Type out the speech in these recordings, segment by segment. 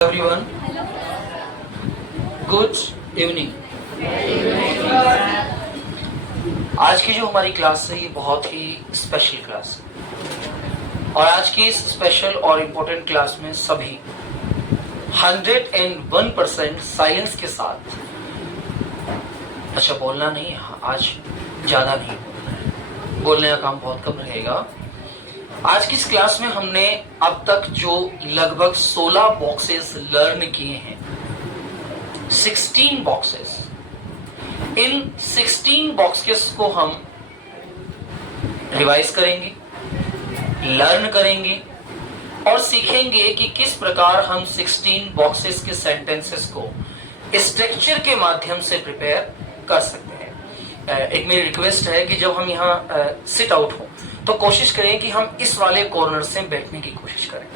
Everyone, good evening. आज की जो हमारी क्लास है ये बहुत ही स्पेशल क्लास है और आज की इस स्पेशल और इम्पोर्टेंट क्लास में सभी 101% साइलेंस के साथ, अच्छा बोलना नहीं है, आज ज़्यादा नहीं बोलना है, बोलने का काम बहुत कम रहेगा। आज की इस क्लास में हमने अब तक जो लगभग 16 बॉक्सेस लर्न किए हैं, 16 बॉक्सेस, इन 16 बॉक्सेस को हम रिवाइज करेंगे, लर्न करेंगे और सीखेंगे कि किस प्रकार हम 16 बॉक्सेस के सेंटेंसेस को स्ट्रक्चर के माध्यम से प्रिपेयर कर सकते हैं। एक मेरी रिक्वेस्ट है कि जब हम यहाँ सिट आउट हो तो कोशिश करें कि हम इस वाले कॉर्नर से बैठने की कोशिश करें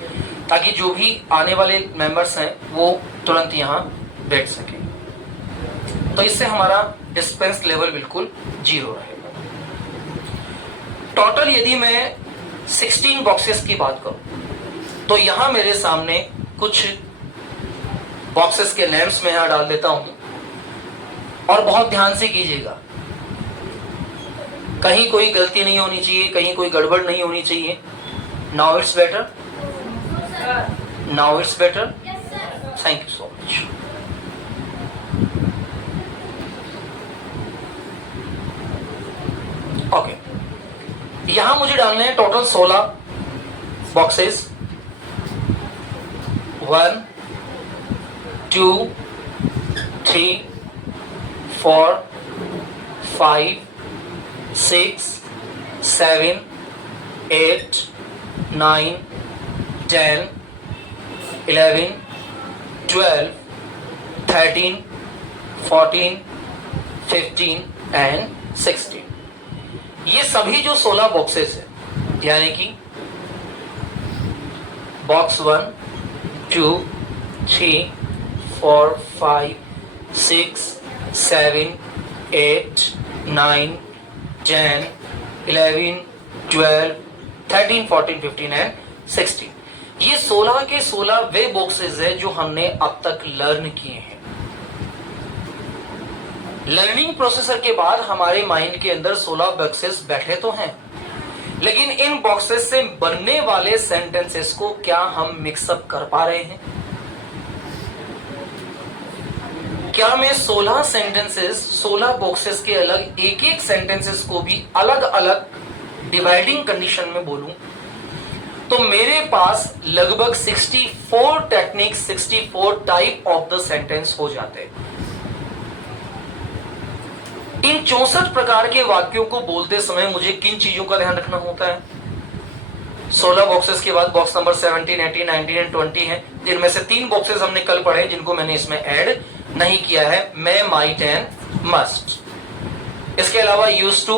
ताकि जो भी आने वाले मेंबर्स हैं वो तुरंत यहाँ बैठ सकें। तो इससे हमारा डिस्पेंस लेवल बिल्कुल 0 रहेगा। टोटल यदि मैं 16 बॉक्सेस की बात करूं तो यहाँ मेरे सामने कुछ बॉक्सेस के नेम्स मैं यहाँ डाल देता हूं और बहुत ध्यान से कीजिएगा, कहीं कोई गलती नहीं होनी चाहिए, कहीं कोई गड़बड़ नहीं होनी चाहिए। Now it's better, now it's better, thank you so much. Okay, यहां मुझे डालने हैं टोटल 16 बॉक्सेस। 1 2 3 4 5 6 7 8 9 10 11 12 13 14 15 एंड 16। ये सभी जो 16 बॉक्सेस हैं, यानी कि बॉक्स 1 2 3 4 5 6 7 8 9 10 11 12 13 14 15 एंड 16। ये 16 के 16 वे बॉक्सेस है जो हमने अब तक लर्न किए हैं। लर्निंग प्रोसेसर के बाद हमारे माइंड के अंदर 16 बॉक्सेस बैठे तो हैं, लेकिन इन बॉक्सेस से बनने वाले सेंटेंसेस को क्या हम मिक्सअप कर पा रहे हैं? क्या मैं 16 सेंटेंसेस 16 बॉक्सेस के अलग एक एक सेंटेंसेस को भी अलग अलग डिवाइडिंग कंडीशन में बोलूं तो मेरे पास लगभग 64 technique 64 type of the sentence हो जाते हैं। इन 64 प्रकार के वाक्यों को बोलते समय मुझे किन चीजों का ध्यान रखना होता है? 16 बॉक्सेस के बाद बॉक्स नंबर 17 18 19 एंड 20 है, जिनमें से 3 बॉक्सेस हमने कल पढ़े जिनको मैंने इसमें ऐड नहीं किया है, मैं, माइट एंड मस्ट। इसके अलावा यूज्ड टू,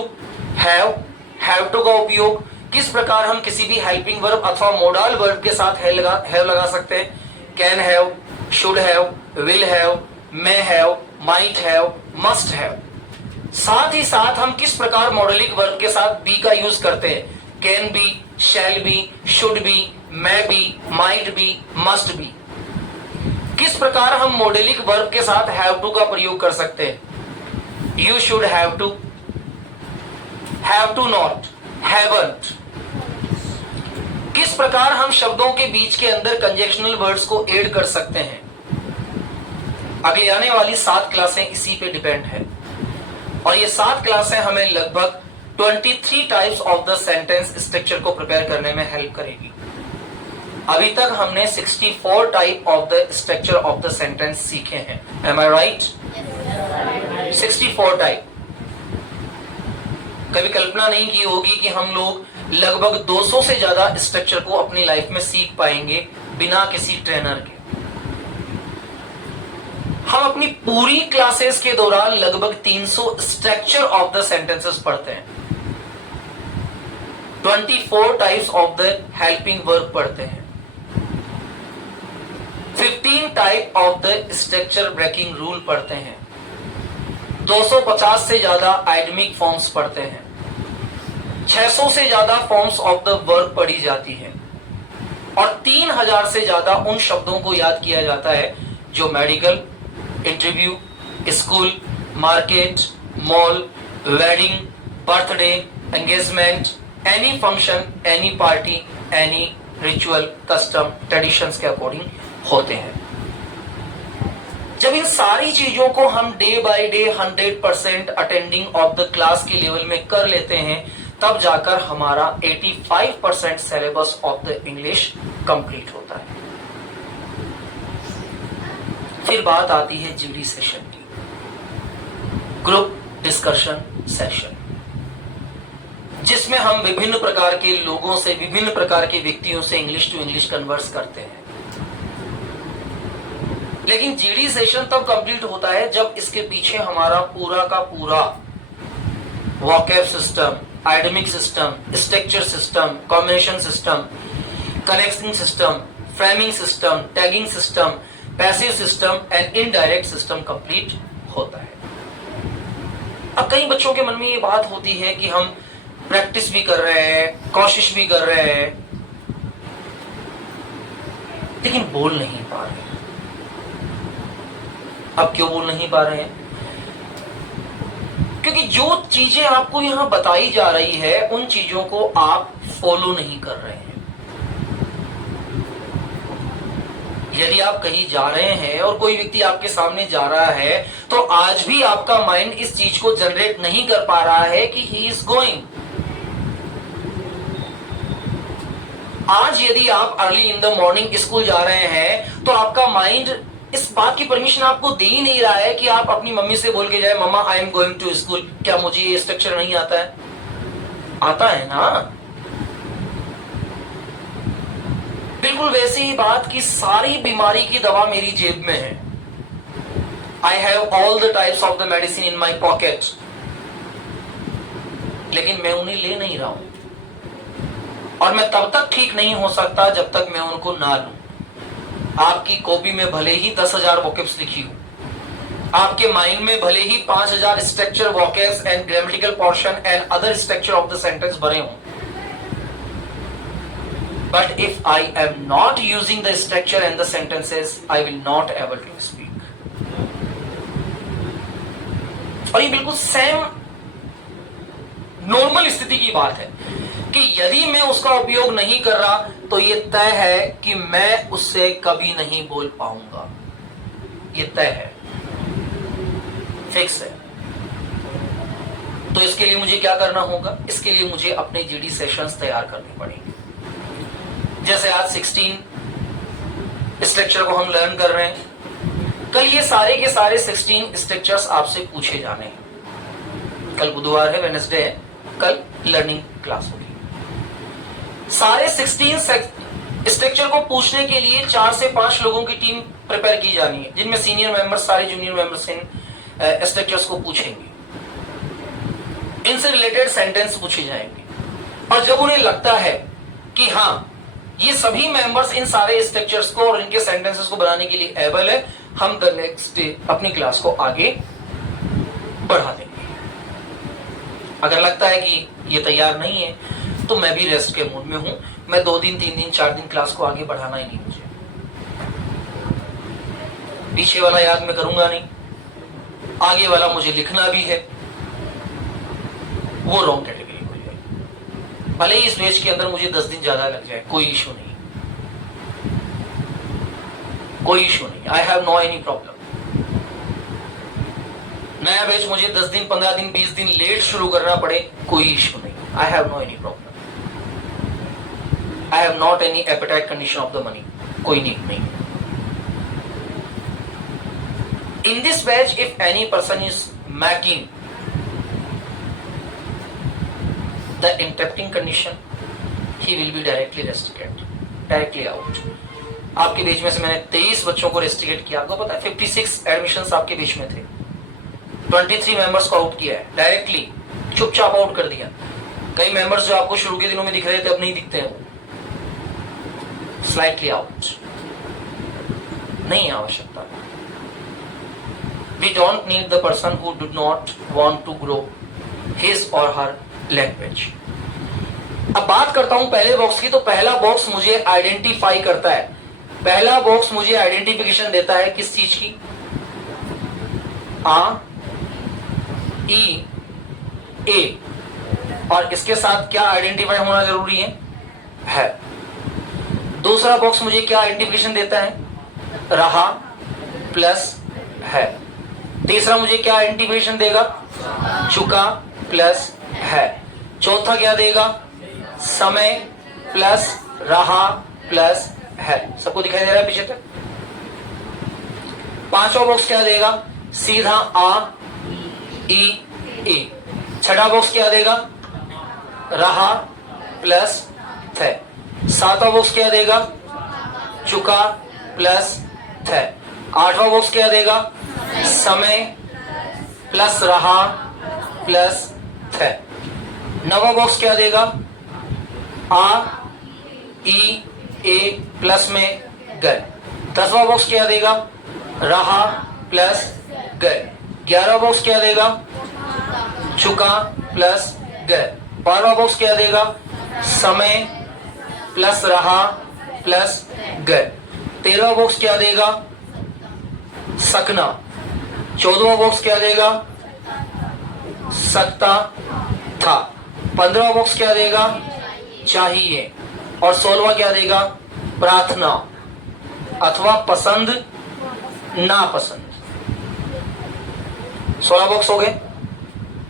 हैव टू का उपयोग, किस प्रकार हम किसी भी हेल्पिंग वर्ब अथवा मोडाल वर्ब के साथ हैव लगा सकते हैं। Can have, should have, will have, may have, might have, must have. साथ ही साथ हम किस प्रकार मॉडलिक वर्ब के साथ बी का यूज करते हैं। Can be, shall be, should be, may be, might be, must be. किस प्रकार हम मॉडलिक वर्ब के साथ हैव टू का प्रयोग कर सकते हैं। You should have to not, haven't. किस प्रकार हम शब्दों के बीच के अंदर कंजक्शनल वर्ड्स को ऐड कर सकते हैं। अगले आने वाली 7 क्लासें इसी पे डिपेंड है और ये 7 क्लासें हमें लगभग 23 types of the sentence structure को प्रिपेयर करने में हेल्प करेगी। अभी तक हमने 64 type of the structure of the sentence सीखे हैं। एम आई राइट? 64 टाइप। कभी कल्पना नहीं की होगी कि हम लोग लगभग 200 से ज्यादा स्ट्रक्चर को अपनी लाइफ में सीख पाएंगे बिना किसी ट्रेनर के। हम अपनी पूरी क्लासेस के दौरान लगभग 300 स्ट्रक्चर ऑफ द सेंटेंसेस पढ़ते हैं, 24 types of the helping verb पढ़ते हैं, 15 type of the structure breaking rule पढ़ते हैं, 250 से ज्यादा आइडमिक फॉर्म्स पढ़ते हैं, 600 से ज्यादा फॉर्म्स ऑफ द वर्ब पढ़ी जाती है, और 3000 से ज्यादा उन शब्दों को याद किया जाता है जो medical, interview, school, market, mall, wedding, birthday, engagement, any function, any party, any ritual, custom, traditions के अकॉर्डिंग होते हैं। जब इन सारी चीजों को हम day by day 100% attending of the class के लेवल में कर लेते हैं, तब जाकर हमारा 85% syllabus of the English complete होता है। फिर बात आती है जीडी सेशन की, ग्रुप डिस्कशन सेशन, जिसमें हम विभिन्न प्रकार के लोगों से, विभिन्न प्रकार के व्यक्तियों से इंग्लिश टू इंग्लिश कन्वर्स करते हैं। लेकिन जीडी सेशन तब कंप्लीट होता है जब इसके पीछे हमारा पूरा का पूरा वोकैब सिस्टम, आइडेमिक system, structure system, combination system, connecting system, framing system, tagging system, passive system and indirect system complete होता है। अब कई बच्चों के मन में ये बात होती है कि हम प्रैक्टिस भी कर रहे हैं, कोशिश भी कर रहे हैं, लेकिन बोल नहीं पा रहे। अब क्यों बोल नहीं पा रहे हैं? क्योंकि जो चीजें आपको यहां बताई जा रही है, उन चीजों को आप फॉलो नहीं कर रहे हैं। यदि आप कहीं जा रहे हैं और कोई व्यक्ति आपके सामने जा रहा है, तो आज भी आपका माइंड इस चीज को जनरेट नहीं कर पा रहा है कि ही इज गोइंग। आज यदि आप early in the morning school जा रहे हैं, तो आपका माइंड इस बात की परमिशन आपको दे ही नहीं रहा है कि आप अपनी मम्मी से बोल के जाए, mamma I am going to school. क्या मुझे ये स्ट्रक्चर नहीं आता है? आता है ना। बिल्कुल वैसी ही बात कि सारी बीमारी की दवा मेरी जेब में है। I have all the types of the medicine in my pocket, लेकिन मैं उन्हें ले नहीं रहा हूं। और मैं तब तक ठीक नहीं हो सकता जब तक मैं उनको ना लूं। आपकी कॉपी में भले ही 10,000 वोकैब्स लिखी हो, आपके माइंड में भले ही 5,000 structure, vocabs and grammatical portion and other structure of the sentence भरे हों, but if I am not using the structure and the sentences, I will not able to speak. और ये बिल्कुल सेम नॉर्मल स्थिति की बात है कि यदि मैं उसका उपयोग नहीं कर रहा, तो ये तय है कि मैं उससे कभी नहीं बोल पाऊंगा। ये तय है, फिक्स है। तो इसके लिए मुझे क्या करना होगा? इसके लिए मुझे अपने जीडी सेशंस तैयार करने पड़ेंगे। जैसे आज 16 स्ट्रक्चर को हम लर्न कर रहे हैं, कल ये सारे के सारे 16 स्ट्रक्चर्स आपसे पूछे जाने हैं। कल बुधवार है, वेडनेसडे है, कल लर्निंग क्लास होगी। सारे 16 स्ट्रक्चर को पूछने के लिए 4 से 5 लोगों की टीम प्रिपेयर की जानी है, जिनमें सीनियर मेंबर्स सारे जूनियर मेंबर्स इन स्ट्रक्चर्स को पूछेंगे। इनसे रिलेटेड सेंटेंस पूछे जाएंगे, और जब उन्हें लगता है कि हाँ, ये सभी मेंबर्स इन सारे स्ट्रक्चर्स को और इनके सेंटेंसेस को बनाने के लिए एबल है, हम द नेक्स्ट डे अपनी क्लास को आगे बढ़ा देंगे। अगर लगता है कि ये तैयार नहीं है, तो मैं भी रेस्ट के मूड में हूं। मैं 2 दिन, 3 दिन, 4 दिन क्लास को आगे बढ़ाना ही नहीं मुझे। पीछे वाला याद मैं करूंगा नहीं, आगे वाला मुझे लिखना भी है, वो रॉन्ग कैटेगरी हो जाएगी। भले ही इस बैच के अंदर मुझे 10 दिन ज्यादा लग जाए, कोई इशू नहीं, कोई इशू नहीं। I have no any problem. नया बैच मुझे 10 दिन, 15 दिन, 20 दिन लेट शुरू करना पड़े, कोई इशू नहीं। I have no any problem. I have not any appetite condition of the money, कोई नीड नहीं। In this batch, if any person is making the interrupting condition, he will be directly restricted, directly out. आपके बीच में से मैंने 23 बच्चों को restrict किया। आपको पता है 56 एडमिशंस आपके बीच में थे, 23 मेंबर्स को आउट किया है, डायरेक्टली चुपचाप आउट कर दिया। कई मेंबर्स जो आपको शुरू के दिनों में दिख रहे थे, अब नहीं दिखते हैं, स्लाइटली आउट। नहीं आवश्यकता। We don't need the person who do not want to grow his or her language. अब बात करता हूं पहले बॉक्स की, तो पहला बॉक्स मुझे आइडेंटिफाई करता है, पहला बॉक्स मुझे आइडेंटिफिकेशन देता है किस चीज की, आ ई ए, और इसके साथ क्या आइडेंटिफाई होना जरूरी है। दूसरा बॉक्स मुझे क्या आइडेंटिफिकेशन देता है, रहा प्लस है। तीसरा मुझे क्या आइडेंटिफिकेशन देगा, चुका प्लस है। चौथा क्या देगा, समय प्लस रहा प्लस है। सबको दिखाई दे रहा है पीछे तक। पांचवा बॉक्स क्या देगा, सीधा आ ई ए। छठा बॉक्स क्या देगा, रहा प्लस थे। सातवां बॉक्स क्या देगा, चुका प्लस थे। आठवां बॉक्स क्या देगा, समय प्लस रहा प्लस थे। नौवां बॉक्स क्या देगा, आ ई ए प्लस में गए। 10वां बॉक्स क्या देगा, रहा प्लस गए। 11वां बॉक्स क्या देगा, चुका प्लस गए। 12वां बॉक्स क्या देगा, समय प्लस रहा प्लस गए। 13वां बॉक्स क्या देगा, सकना। 14वां बॉक्स क्या देगा, सकता था। 15वां बॉक्स क्या देगा, चाहिए। और 16वां क्या देगा, प्रार्थना अथवा पसंद नापसंद। 16 बॉक्स हो गए।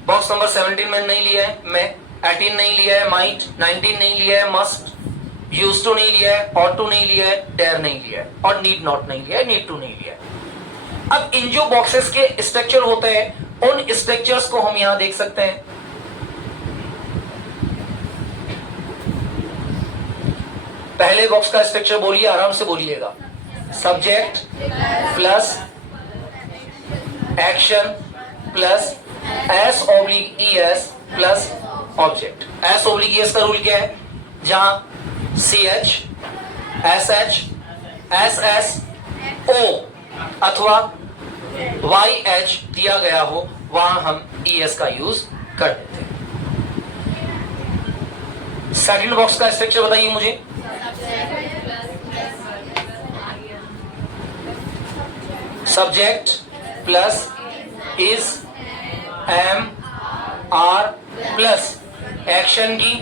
बॉक्स नंबर 17 मैंने नहीं लिया है, मैं 18 नहीं लिया है, माइट 19 नहीं लिया है, मस्ट यूज टू नहीं लिया है, ऑट टू नहीं लिया है, डेयर नहीं लिया है, और नीड नॉट नहीं लिया है, नीड टू नहीं लिया है। अब इन जो बॉक्सेस के स्ट्रक्चर होते हैं उन स्ट्रक्चर्स को हम यहां देख सकते हैं। पहले बॉक्स का स्ट्रक्चर बोलिए, आराम से बोलिएगा। Subject plus action plus S oblique E S plus object. S oblique E S का रूल क्या है, जहां C H S H S S O अथवा वाई एच दिया गया हो वहां हम ई एस का यूज कर देते हैं। सेकंड बॉक्स का स्ट्रक्चर बताइए मुझे। Subject plus is am are plus action की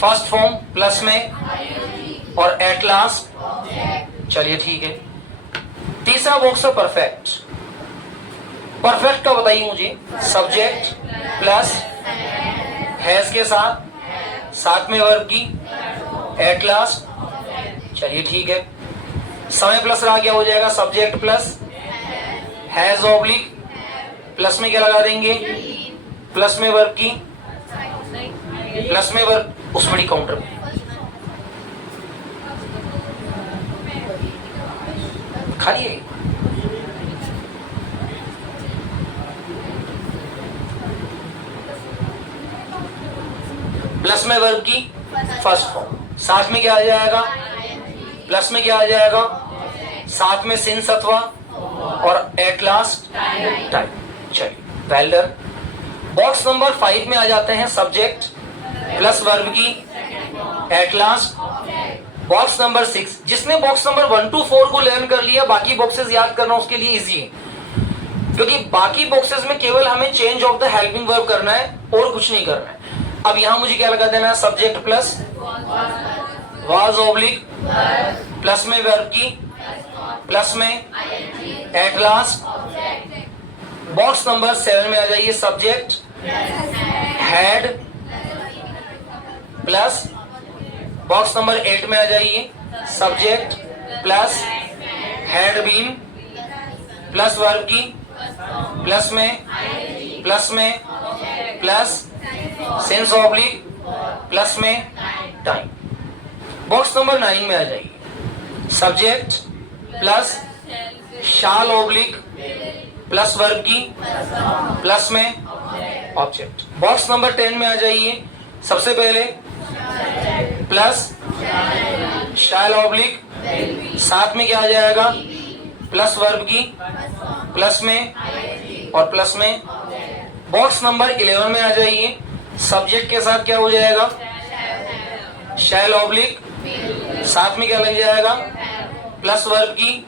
फर्स्ट फॉर्म प्लस में और एट लास्ट। चलिए ठीक है। तीसरा बॉक्स है परफेक्ट। परफेक्ट का बताइए मुझे। सब्जेक्ट प्लस हैज के साथ में वर्ब की एट लास्ट। चलिए ठीक है। समय प्लस रहा क्या हो जाएगा, subject plus has oblique plus में क्या लगा देंगे, प्लस में वर्ब की, प्लस में वर्ब उसमें डी काउंटर में खाली है। प्लस में वर्ब की फर्स्ट फॉर्म, साथ में क्या आ जाएगा, प्लस में क्या आ जाएगा, साथ में सिंस अथवा और एट लास्ट टाइम। चलिए वेल डन। बॉक्स नंबर 5 में आ जाते हैं। सब्जेक्ट प्लस वर्ब की एट लास्ट। बॉक्स नंबर 6, जिसने बॉक्स नंबर 1 to 4 को लर्न कर लिया, बाकी बॉक्सेस याद करना उसके लिए इजी है, क्योंकि बाकी बॉक्सेस में केवल हमें change of the helping verb करना है और कुछ नहीं करना है। अब यहां मुझे क्या लगा देना है, subject plus was oblique plus में वर्ब की प्लस में एट लास्ट। बॉक्स नंबर 7 में आ जाइए। Subject had plus, box number 8 में आ जाइए। Subject plus had been plus verb की प्लस में प्लस सिंस ऑब्लिक प्लस में टाइम। बॉक्स नंबर 9 में आ जाइए। Subject plus shall oblique plus verb की प्लस में ऑब्जेक्ट। बॉक्स नंबर 10 में आ जाइए। सबसे पहले प्लस शैल ऑब्लिक, साथ में क्या आ जाएगा, प्लस वर्ब की प्लस में और प्लस में। बॉक्स नंबर 11 में आ जाइए। सब्जेक्ट के साथ क्या हो जाएगा, शैल ऑब्लिक, साथ में क्या लग जाएगा, प्लस वर्ब की,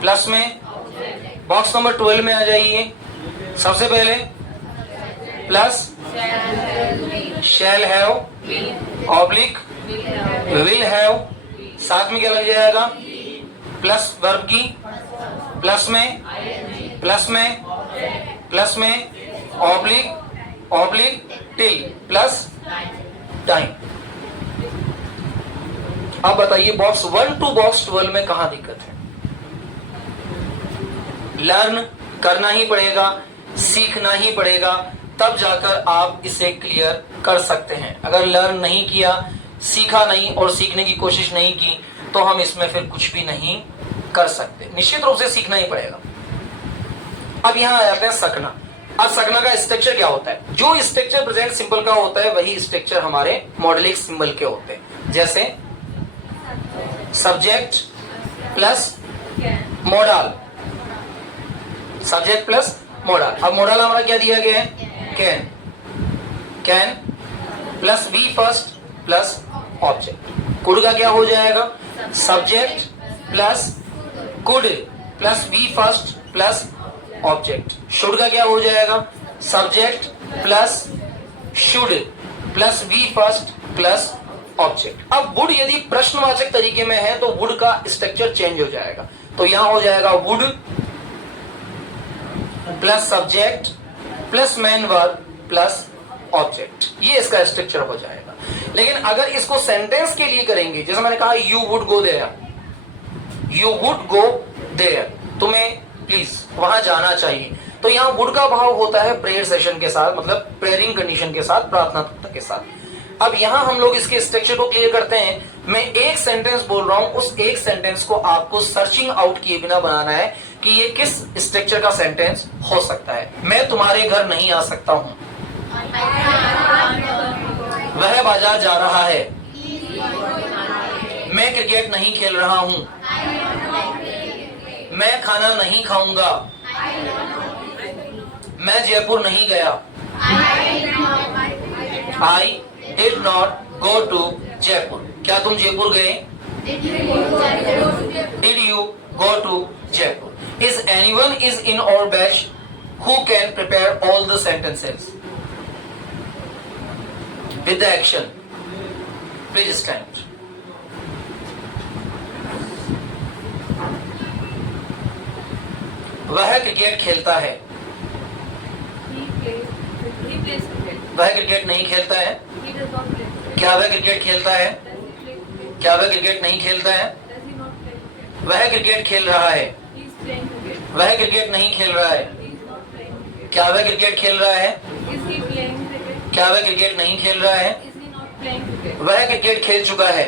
प्लस में बॉक्स नंबर 12 में आ जाइए। सबसे पहले plus shall have oblique will have, साथ में क्या लग जाएगा, प्लस वर्ब की, प्लस में oblique oblique till plus time. अब बताइए बॉक्स 1 टू बॉक्स 12 में कहां दिक्कत है। लर्न करना ही पड़ेगा, सीखना ही पड़ेगा, तब जाकर आप इसे क्लियर कर सकते हैं। अगर लर्न नहीं किया, सीखा नहीं और सीखने की कोशिश नहीं की तो हम इसमें फिर कुछ भी नहीं कर सकते। निश्चित रूप से सीखना ही पड़ेगा। अब यहां आ जाते हैं सकना। अब सकना का स्ट्रक्चर क्या होता है, जो स्ट्रक्चर प्रेजेंट सिंपल का होता है वही स्ट्रक्चर हमारे मॉडलिक सिंबल के होते हैं। जैसे subject plus modal, subject plus modal. अब मॉडल हमारा क्या दिया गया है, can plus V first plus object. Could का क्या हो जाएगा, subject plus could plus V first plus object. Should का क्या हो जाएगा, subject plus should plus V first plus object. अब वुड यदि प्रश्नवाचक तरीके में है तो वुड का स्ट्रक्चर चेंज हो जाएगा। तो यहां हो जाएगा would plus subject plus main verb plus object, ये इसका स्ट्रक्चर हो जाएगा। लेकिन अगर इसको सेंटेंस के लिए करेंगे, जैसे मैंने कहा you would go there, you would go there, तुम्हें प्लीज वहां जाना चाहिए, तो यहां वुड का भाव होता है प्रेयर सेशन के साथ, मतलब प्रेयरिंग कंडीशन के साथ, प्रार्थना के साथ। अब यहां हम लोग इसके स्ट्रक्चर को क्लियर करते हैं। मैं एक सेंटेंस बोल रहा हूं, उस एक सेंटेंस को आपको सर्चिंग आउट किए बिना बनाना है कि ये किस स्ट्रक्चर का सेंटेंस हो सकता है। मैं तुम्हारे घर नहीं आ सकता हूं, वह बाजार जा रहा है, मैं क्रिकेट नहीं खेल रहा हूं, मैं खाना नहीं खाऊंगा, मैं जयपुर नहीं गया, I did not go to Jaipur. क्या तुम जयपुर गए, did you go to Jaipur. Is anyone is in our batch who can prepare all the sentences with the action, please stand। वह क्रिकेट खेलता है, वह क्रिकेट नहीं खेलता है, क्या वह क्रिकेट खेलता है, क्या वह क्रिकेट नहीं खेलता है, वह क्रिकेट खेल रहा है, वह क्रिकेट नहीं खेल रहा है, क्या वह क्रिकेट खेल रहा है, क्या वह क्रिकेट नहीं खेल रहा है, वह क्रिकेट खेल चुका है,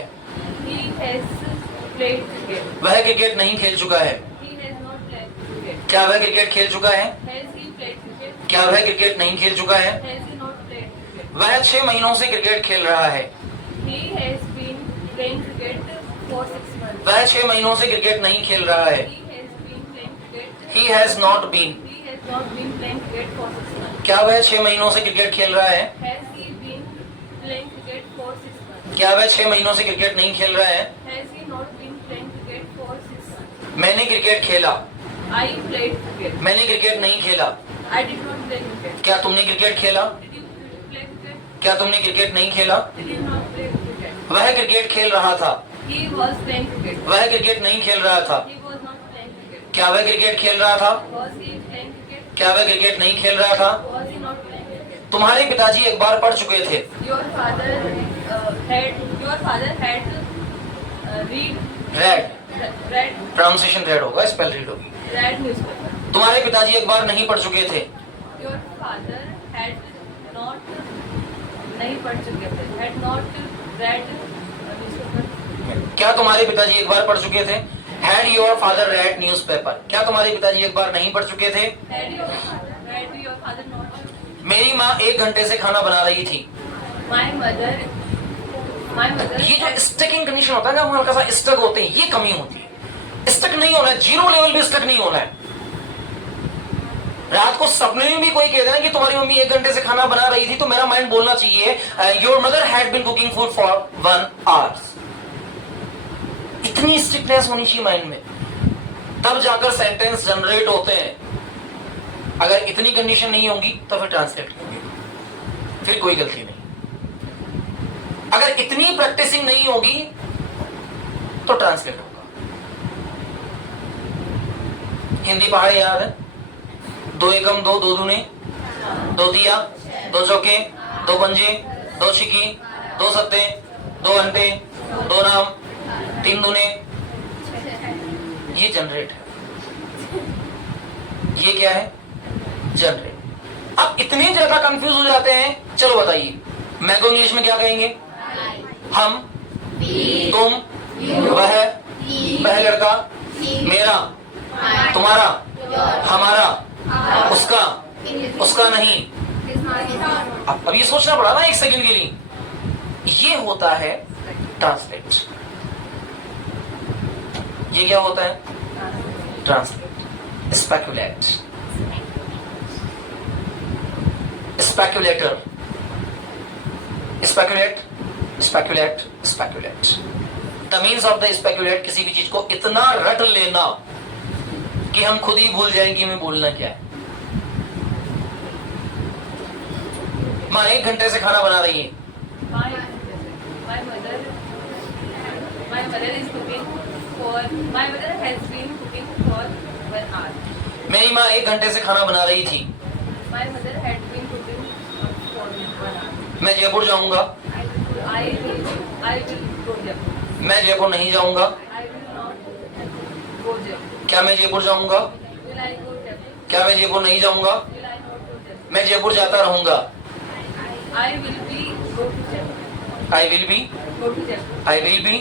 वह क्रिकेट नहीं खेल चुका है, क्या वह क्रिकेट खेल चुका है, क्या वह क्रिकेट नहीं खेल चुका है, वह 6 महीनों से क्रिकेट खेल रहा है, वह 6 महीनों से क्रिकेट नहीं खेल रहा है, he has not been, क्या वह 6 महीनों से क्रिकेट खेल रहा है, क्या वह 6 महीनों से क्रिकेट नहीं खेल रहा है, मैंने क्रिकेट खेला, मैंने क्रिकेट नहीं खेला, क्या तुमने क्रिकेट खेला, क्या तुमने क्रिकेट नहीं खेला, वह क्रिकेट खेल रहा था, वह क्रिकेट नहीं खेल रहा था, क्या वह क्रिकेट खेल रहा था, क्या वह क्रिकेट नहीं खेल रहा था। तुम्हारे पिताजी एक बार पढ़ चुके थे, रेड प्रोनाउंसिएशन रेड होगा, स्पेल रीड होगी। तुम्हारे पिताजी एक बार नहीं पढ़ चुके थे, नहीं पढ़ चुके थे, had not read क्या तुम्हारे पिताजी एक बार पढ़ चुके थे, had your father read newspaper, क्या तुम्हारे पिताजी एक बार नहीं पढ़ चुके थे, had your father not, मेरी माँ 1 घंटे से खाना बना रही थी, my mother ये जो स्टकिंग कंडीशन होता है ना, हल्का सा स्टक होते हैं, ये कमी होती है। स्टक नहीं होना है, जीरो लेवल भी स्टक नहीं होना है। रात को सपने में भी कोई कहता है कि तुम्हारी मम्मी 1 घंटे से खाना बना रही थी, तो मेरा माइंड बोलना चाहिए your mother had been cooking food for 1 hour. इतनी स्ट्रिक्टनेस होनी चाहिए माइंड में, तब जाकर सेंटेंस जनरेट होते हैं। अगर इतनी कंडीशन नहीं होगी तो फिर ट्रांसलेट करेंगे, फिर कोई गलती नहीं। अगर इतनी प्रैक्टिसिंग नहीं होगी तो ट्रांसलेट होगा। हिंदी पहाड़े याद है? 2 एकम 2, 2 दूने 2 दिया, 2 चौके 2 पंजे, 2 छिकी 2 सत्ते, 2 घंटे 2 नाम, 3 दूने। ये जनरेट है, ये क्या है? जनरेट। अब इतने ज्यादा कंफ्यूज हो जाते हैं। चलो बताइए, मैं को इंग्लिश में क्या कहेंगे? हम, तुम, वह लड़का, मेरा, तुम्हारा, हमारा, उसका नहीं। अब ये सोचना पड़ा ना 1 सेकंड के लिए। ये होता है ट्रांसलेट। ये क्या होता है? Translate. Speculate, speculator, speculate, speculate, speculate. The means of the speculate, किसी भी चीज को इतना रट लेना कि हम खुद ही भूल जाएं कि हमें बोलना क्या है। माँ 1 घंटे से खाना बना रही है। My mother is cooking for. My mother has been cooking for 1 hour. मेरी माँ 1 घंटे से खाना बना रही थी। My mother had been cooking for 1 hour. मैं जयपुर जाऊंगा। I will go Jaipur. मैं जयपुर नहीं जाऊंगा। I will not go Jaipur. क्या मैं जयपुर जाऊंगा? Will I go Jaipur? क्या मैं जयपुर नहीं जाऊंगा? Will I not go Jaipur? मैं जयपुर जाता रहूंगा। I will be go to Jaipur. I will be, Go to Jaipur. I will be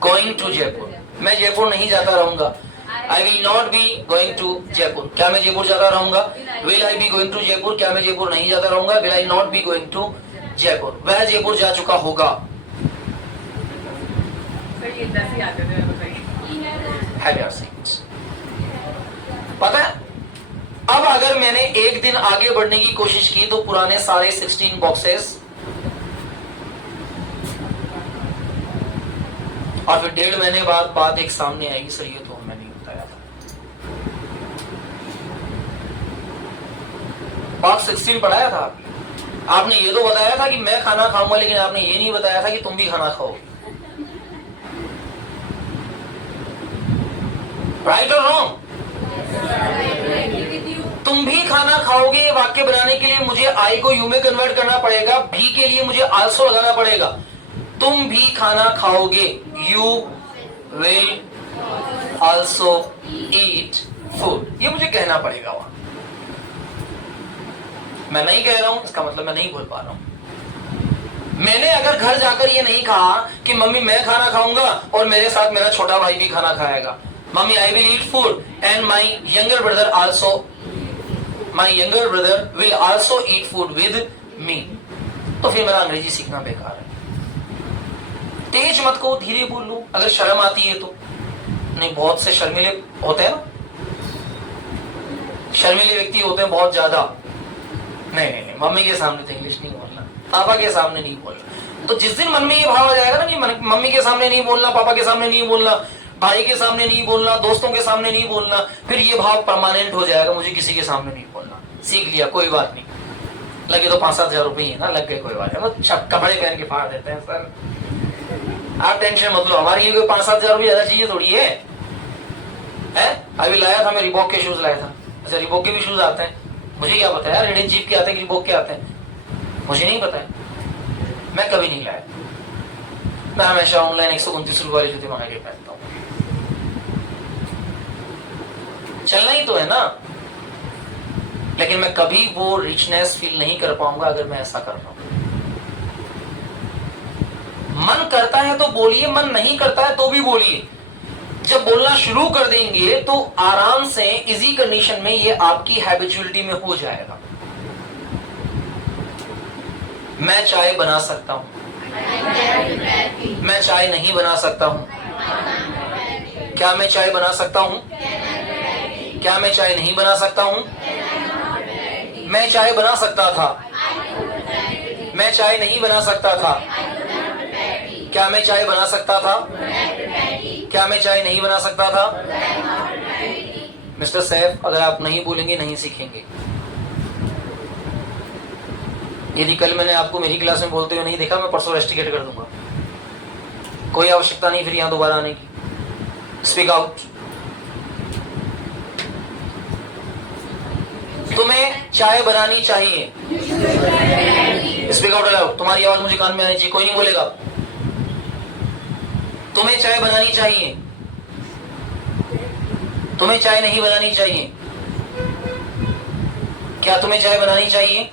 going to Jaipur. मैं जयपुर नहीं जाता रहूंगा। I will not be going to Jaipur. क्या मैं जयपुर जाता रहूंगा? Will I be going to Jaipur. क्या मैं जयपुर नहीं जाता रहूंगा? Will I not be going to Jaipur. वह जयपुर जा चुका होगा। Sir, ये 10 ही आते थे, बताइए. Have your seats. पता है, अब अगर मैंने 1 दिन आगे बढ़ने की कोशिश की तो पुराने सारे 16 बॉक्सेस और फिर 1.5 महीने बाद बात एक सामने आएगी, सर ये तो हमें नहीं बताया था। बॉक्स 16 पढ़ाया था आपने ये तो बताया था कि मैं खाना खाऊंगा, लेकिन आपने ये नहीं बताया था कि तुम भी खाना खाओगे। राइट और रॉन्ग? तुम भी खाना खाओगे, ये वाक्य बनाने के लिए मुझे आई को यू में कन्वर्ट करना पड़ेगा, भी के लिए मुझे आल्सो लगाना पड़ेगा। तुम भी खाना खाओगे, you will also eat food, ये मुझे कहना पड़ेगा वहां। मैं नहीं कह रहा हूं, इसका मतलब मैं नहीं बोल पा रहा हूं। मैंने अगर घर जाकर ये नहीं कहा कि मम्मी मैं खाना खाऊंगा और मेरे साथ मेरा छोटा भाई भी खाना खाएगा, mummy I will eat food and my younger brother also, my younger brother will also eat food with me, तो फिर मेरा अंग्रेजी सीखना बेकार है। तेज मत को, धीरे बोल लो अगर शर्म आती है तो। नहीं, बहुत से शर्मीले होते हैं ना, शर्मीले व्यक्ति होते हैं बहुत ज्यादा। नहीं, मम्मी के सामने तो इंग्लिश नहीं बोलना, पापा के सामने नहीं बोलना। तो जिस दिन मन में ये भाव आ जाएगा ना कि मम्मी के सामने नहीं बोलना, पापा के सामने नहीं बोलना, भाई के सामने नहीं बोलना, दोस्तों के सामने नहीं बोलना, फिर ये भाव परमानेंट हो जाएगा, मुझे किसी के सामने नहीं बोलना। सीख लिया, कोई बात नहीं, लगे तो 5-7 हजार रुपये है ना, लग गए कोई बात है, कपड़े पहन के फाड़ देते हैं सर, आप टेंशन मत लो, हमारे लिए 5-7 हजार रुपये ज्यादा चाहिए थोड़ी है। अभी लाया था मैं, रिबॉक के शूज लाया था। अच्छा, रिबॉक के भी शूज आते हैं, मुझे क्या पता है, रेड एंड चीप के आते हैं कि रिबॉक के आते हैं, मुझे नहीं पता है, मैं कभी नहीं लाया। मैं हमेशा ऑनलाइन 129 रुपए वाली जूते मंगा के पहनता हूँ। चलना ही तो है ना, लेकिन मैं कभी वो रिचनेस फील नहीं कर पाऊंगा अगर मैं ऐसा कर रहा हूं। मन करता है तो बोलिए, मन नहीं करता है तो भी बोलिए। जब बोलना शुरू कर देंगे तो आराम से इजी कंडीशन में ये आपकी हैबिचुअलिटी में हो जाएगा। मैं चाय बना सकता हूं, मैं चाय नहीं बना सकता हूं। क्या मैं चाय बना सकता हूं? क्या मैं चाय नहीं बना सकता हूं? मैं चाय बना सकता था, मैं चाय नहीं बना सकता था। क्या मैं चाय बना सकता था? क्या मैं चाय नहीं बना सकता था? मिस्टर सैफ, अगर आप नहीं बोलेंगे नहीं सीखेंगे। यदि कल मैंने आपको मेरी क्लास में बोलते हुए नहीं देखा, मैं परसों रेस्टिकेट कर दूंगा। कोई आवश्यकता नहीं फिर यहां दोबारा आने की। Speak out. तुम्हें चाय बनानी चाहिए। Speak out allowed. तुम्हारी आवाज मुझे कान में आनी चाहिए, कोई नहीं बोलेगा। तुम्हें चाय बनानी चाहिए, तुम्हें चाय नहीं बनानी चाहिए। क्या तुम्हें चाय बनानी चाहिए?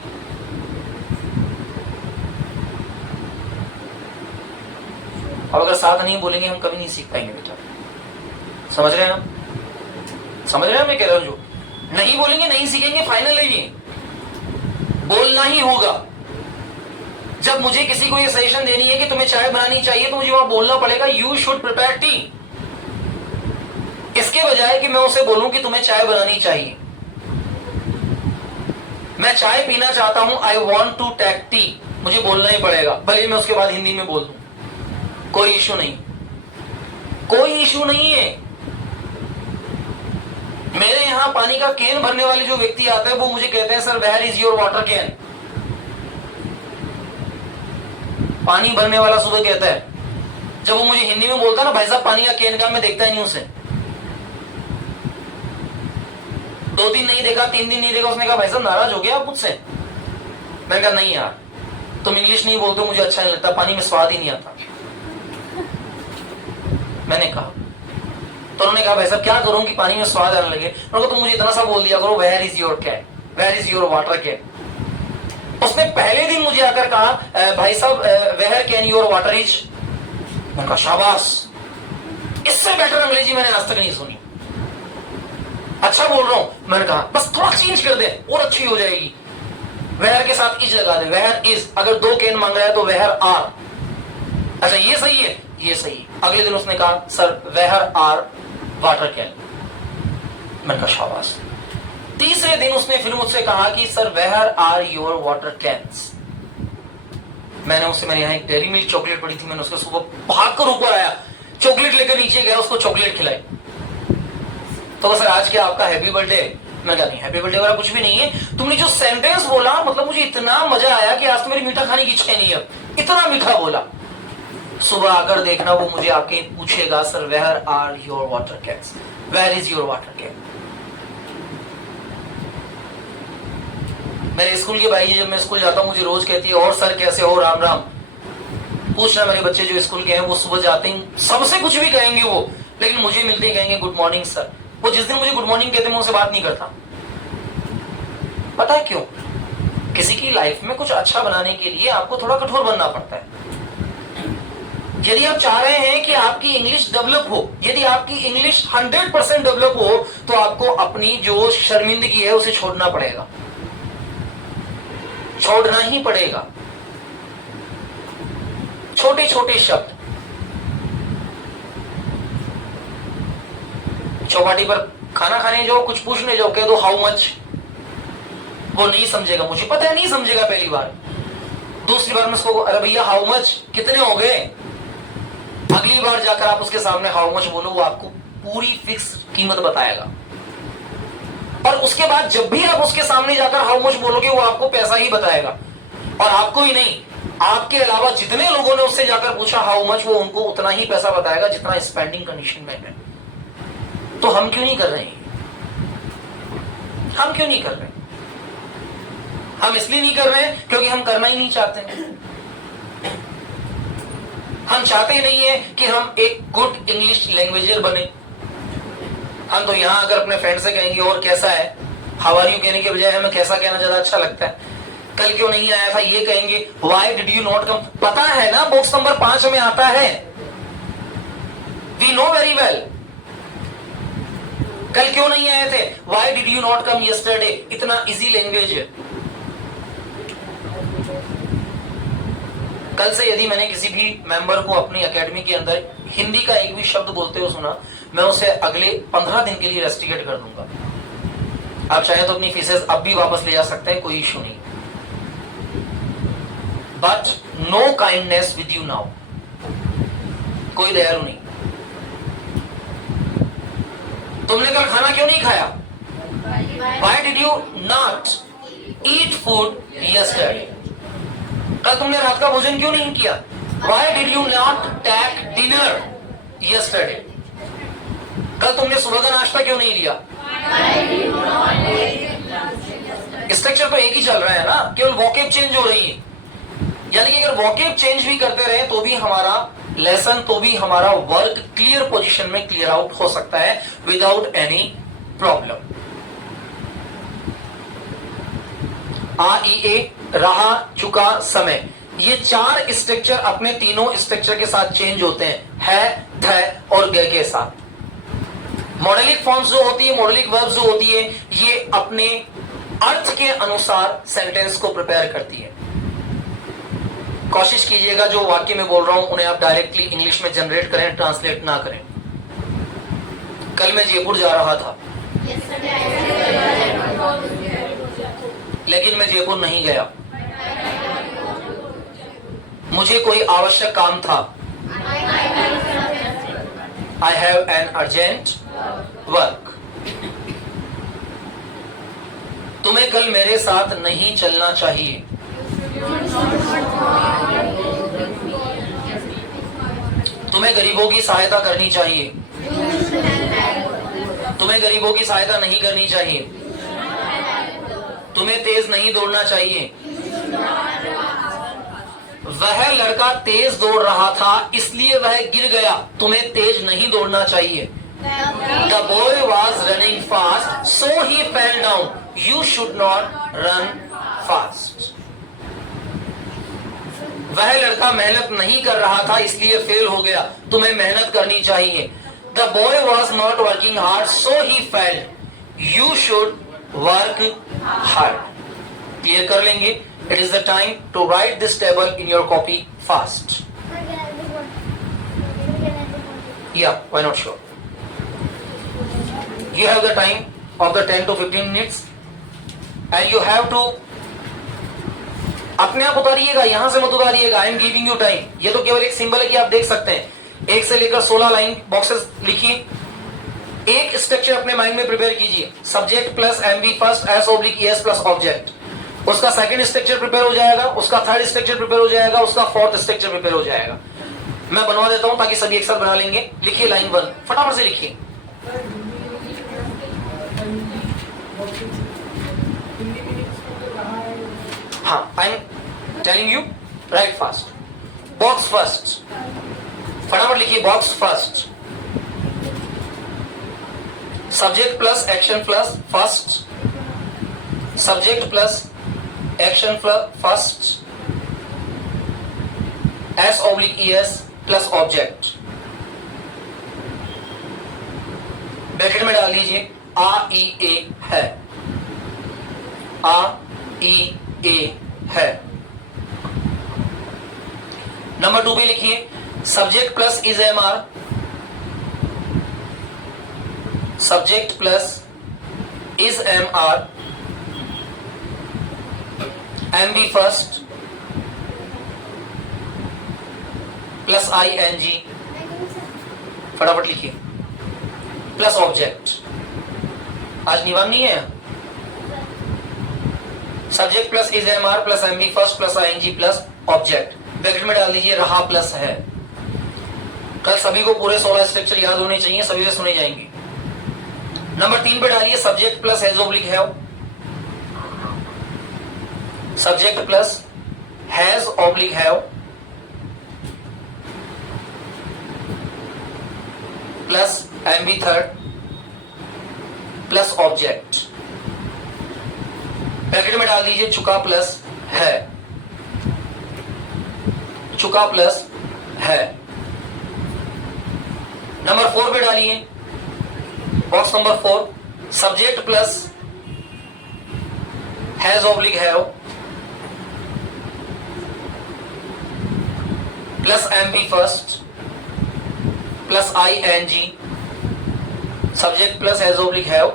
अब अगर साथ नहीं बोलेंगे हम कभी नहीं सीख पाएंगे बेटा। समझ रहे हैं आप? समझ रहे हैं मैं कह रहा हूं? जो नहीं बोलेंगे नहीं सीखेंगे। फाइनल है ये, बोलना ही होगा। जब मुझे किसी को ये सजेशन देनी है कि तुम्हें चाय बनानी चाहिए, तो मुझे वहां बोलना पड़ेगा यू शुड प्रिपेयर टी। इसके बजाय कि मैं उसे बोलूं कि तुम्हें चाय बनानी चाहिए। मैं चाय पीना चाहता हूं, I want to take tea, मुझे बोलना ही पड़ेगा, भले मैं उसके बाद हिंदी में बोल दूं। कोई इशू नहीं, कोई इशू नहीं है। मेरे यहां पानी का कैन भरने वाले जो व्यक्ति आते हैं वो मुझे कहते हैं sir where is your water can. पानी भरने वाला सुबह कहता है, जब वो मुझे हिंदी में बोलता है ना भाई साहब पानी का कैन का, मैं देखता ही नहीं उसे। 2 दिन नहीं देखा, 3 दिन नहीं देखा, उसने कहा भाई साहब नाराज हो गया आप मुझसे? मैंने कहा नहीं यार, तुम इंग्लिश नहीं बोलते, मुझे अच्छा नहीं लगता, पानी में स्वाद ही नहीं आता। मैंने कहा, तो उन्होंने कहा भाई साहब क्या करूं कि पानी में स्वाद आने लगे? उन्होंने कहा तुम मुझे इतना सा बोल दिया करो where is your can, where is your water can. उसने पहले दिन मुझे आकर कहा भाई साहब where can your water is. मैंने कहा शाबाश, इससे बेटर अंग्रेजी मैंने आज तक नहीं सुनी। अच्छा बोल रहा हूं। मैंने कहा बस थोड़ा चेंज कर दे और अच्छी हो जाएगी, वेयर के साथ इज लगा दे, वेयर इज। अगर 2 कैन मांग रहा है तो वेयर आर। अच्छा ये सही है, ये सही। अगले दिन उसने कहा sir where are water can. मैंने कहा शाबाश। तीसरे दिन उसने फिर मुझसे कहा कि sir where are your water cans. मैंने उससे, मेरे यहाँ एक डेयरी मिल्क चॉकलेट पड़ी थी, मैंने उसको सुबह भागकर ऊपर आया, चॉकलेट लेकर नीचे गया, उसको चॉकलेट खिलाई। तो सर आज क्या आपका हैप्पी बर्थडे? मैंने कहा नहीं हैप्पी बर्थडे वाला कुछ भी नहीं है, तुमने जो सेंटेंस बोला मतलब मुझे इतना मजा आया कि आज तो मेरी मीठा खाने की इच्छा नहीं है, इतना मीठा बोला। सुबह आकर देखना वो मुझे आके पूछेगा sir where are your water cans, where is your water can. मेरे स्कूल की भाई जब मैं स्कूल जाता हूँ मुझे रोज कहती है और सर कैसे हो, राम राम। पूछना मेरे बच्चे जो स्कूल के हैं, वो सुबह जाते हैं सबसे कुछ भी कहेंगे वो, लेकिन मुझे मिलते ही कहेंगे गुड मॉर्निंग सर। वो जिस दिन मुझे गुड मॉर्निंग कहते मैं उनसे बात नहीं करता। पता है क्यों? किसी की लाइफ में कुछ अच्छा बनाने के लिए आपको थोड़ा कठोर बनना पड़ता है। यदि आप चाह रहे हैं कि आपकी इंग्लिश डेवलप हो, यदि आपकी इंग्लिश 100% डेवलप हो, तो आपको अपनी जो शर्मिंदगी है उसे छोड़ना पड़ेगा, छोड़ना ही पड़ेगा। छोटे छोटे शब्द, चौपाटी पर खाना खाने जाओ, कुछ पूछने जाओ, कह दो हाउ मच। वो नहीं समझेगा, मुझे पता है नहीं समझेगा पहली बार। दूसरी बार में उसको अरे भैया हाउ मच, कितने हो गए? अगली बार जाकर आप उसके सामने हाउ मच बोलो, वो आपको पूरी फिक्स कीमत बताएगा। और उसके बाद जब भी आप उसके सामने जाकर हाउ मच बोलोगे, वो आपको पैसा ही बताएगा। और आपको ही नहीं, आपके अलावा जितने लोगों ने उससे जाकर पूछा हाउ मच, वो उनको उतना ही पैसा बताएगा जितना स्पेंडिंग कंडीशन में है। तो हम क्यों नहीं कर रहे हैं? हम क्यों नहीं कर रहे? हम इसलिए नहीं कर रहे हैं क्योंकि हम करना ही नहीं चाहते हैं। हम चाहते ही नहीं है कि हम एक गुड इंग्लिश लैंग्वेजर बने। हम तो यहां अगर अपने फ्रेंड से कहेंगे और कैसा है, हाउ आर यू कहने के बजाय हमें कैसा कहना ज्यादा अच्छा लगता है। कल क्यों नहीं आया था ये कहेंगे, why did you not come. पता है ना बॉक्स नंबर 5 में आता है, वी नो वेरी वेल। कल क्यों नहीं आए थे, why did you not come yesterday. इतना इजी लैंग्वेज है। कल से यदि मैंने किसी भी मेंबर को अपनी एकेडमी के अंदर हिंदी का एक भी शब्द बोलते हुए सुना, मैं उसे अगले 15 दिन के लिए रेस्ट्रिकेट कर दूंगा। आप चाहे तो अपनी फीसेस अब भी वापस ले जा सकते हैं, कोई इशू नहीं। But no kindness with you now, कोई दयालु नहीं। तुमने कल खाना क्यों नहीं खाया? Why did you not eat food yesterday? कल तुमने रात का भोजन क्यों नहीं किया? Why did you not take dinner yesterday? कल तुमने सुबह का नाश्ता क्यों नहीं लिया? स्ट्रक्चर तो एक ही चल रहा है ना, केवल वोकेब चेंज हो रही है। यानी कि अगर वोकेब चेंज भी करते रहे तो भी हमारा लेसन, तो भी हमारा वर्क क्लियर पोजीशन में क्लियर आउट हो सकता है विदाउट एनी प्रॉब्लम। आ ई ए, रहा, चुका, समय, ये चार स्ट्रक्चर अपने तीनों स्ट्रक्चर के साथ चेंज होते हैं, है, थ और ग के साथ। मॉडलिक फॉर्म्स जो होती है, मॉडलिक वर्ब्स जो होती है, ये अपने अर्थ के अनुसार सेंटेंस को प्रिपेयर करती है। कोशिश कीजिएगा जो वाक्य में बोल रहा हूं उन्हें आप डायरेक्टली इंग्लिश में जनरेट करें, ट्रांसलेट ना करें। कल मैं जयपुर जा रहा था, लेकिन मैं जयपुर नहीं गया, मुझे कोई आवश्यक काम था। I have an urgent work. तुम्हें कल मेरे साथ नहीं चलना चाहिए। तुम्हें गरीबों की सहायता करनी चाहिए। तुम्हें गरीबों की सहायता नहीं करनी चाहिए। तुम्हें तेज नहीं दौड़ना चाहिए। वह लड़का तेज दौड़ रहा था इसलिए वह गिर गया, तुम्हें तेज नहीं दौड़ना चाहिए। The boy was running fast, so he fell down. You should not run fast. वह लड़का मेहनत नहीं कर रहा था इसलिए फेल हो गया, तुम्हें मेहनत करनी चाहिए। The boy was not working hard, so he fell. You should work hard. Clear कर लेंगे? It is the time to write this table in your copy fast. Yeah, why not? Sure. You have the time of the 10 to 15 minutes and you have to अपने आप उतारिएगा, यहां से मत उतारिएगा। I am giving you time. ये तो केवल एक सिंबल है कि आप देख सकते हैं। 1 से लेकर 16 लाइन बॉक्सेस लिखिए। एक स्ट्रक्चर अपने माइंड में प्रिपेयर कीजिए, subject plus MB first, S oblique S plus object. उसका सेकंड स्ट्रक्चर प्रिपेयर हो जाएगा, उसका थर्ड स्ट्रक्चर प्रिपेयर हो जाएगा, उसका फोर्थ स्ट्रक्चर प्रिपेयर हो जाएगा। मैं बनवा देता हूं ताकि सभी एक साथ बना लेंगे। लिखिए लाइन 1, फटाफट से लिखिए। हाँ, I am telling you right fast. Box first, फटाफट लिखिए box first. Subject plus action plus first, subject plus action plus first, S oblique S plus object. Bracket में डाल दीजिए आ ई ए है, आ ई ए है। नंबर 2 भी लिखिए, subject plus is am are, subject plus is am are, M V first plus I N G, फटाफट लिखिए, plus object. आज निवान नहीं है। Subject plus is am are plus M V first plus I N G plus object. Bracket में डाल दीजिए रहा प्लस है। कल सभी को पूरे 16 स्ट्रक्चर याद होने चाहिए, सभी से सुने जाएंगे। नंबर 3 पे डालिए subject plus has oblique have, subject plus has oblique have plus M V third plus object. Bracket में डाल दीजिए चुका प्लस है, चुका प्लस है। नंबर 4 पे डालिए box number 4, subject plus has oblique have plus M V first plus I N G, subject plus has oblique have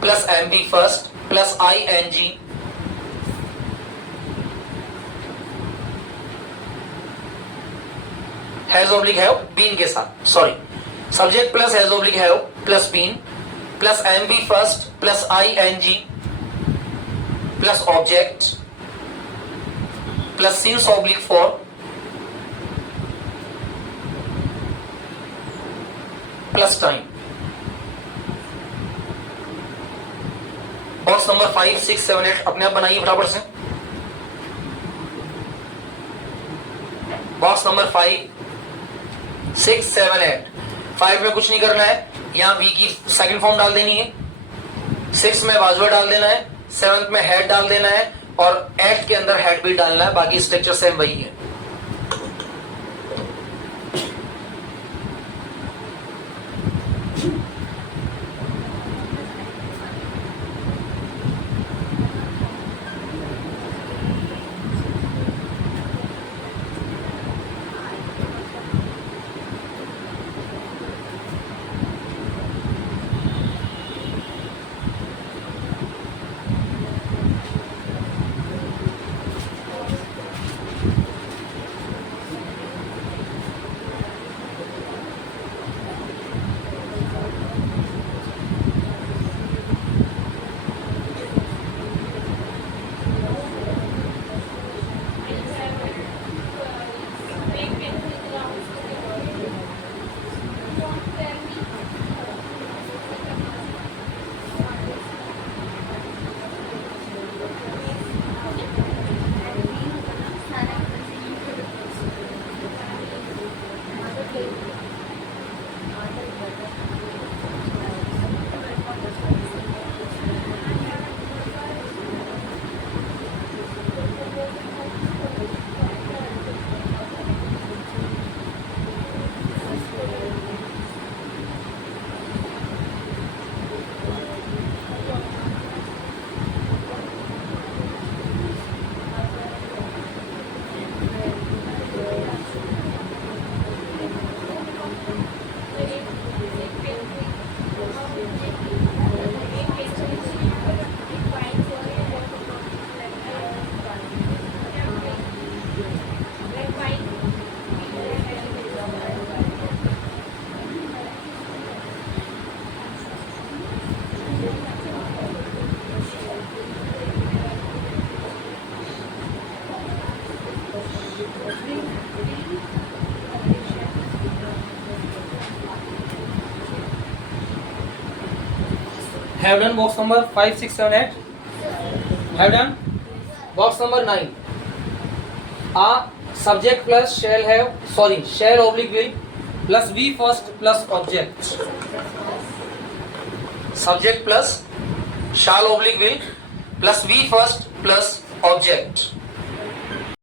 plus M V first plus ing has oblique have been के साथ, sorry, subject plus has oblique have plus been plus M V first plus ing plus object plus since oblique for plus time. Box number 5, 6, 7, 8 अपने आप बनाइए फटाफट से। Box number 5, 6, 7, 8। 5 में कुछ नहीं करना है, यहां वी की सेकंड फॉर्म डाल देनी है, 6 में बाजुआ डाल देना है, 7 में हेड डाल देना है और 8 के अंदर हेड भी डालना है, बाकी स्ट्रक्चर सेम वही है। Have done box number 5, 6, 7, 8. Have done box number 9. A subject plus shall oblique will plus V first plus object. Subject plus shall oblique will plus V first plus object.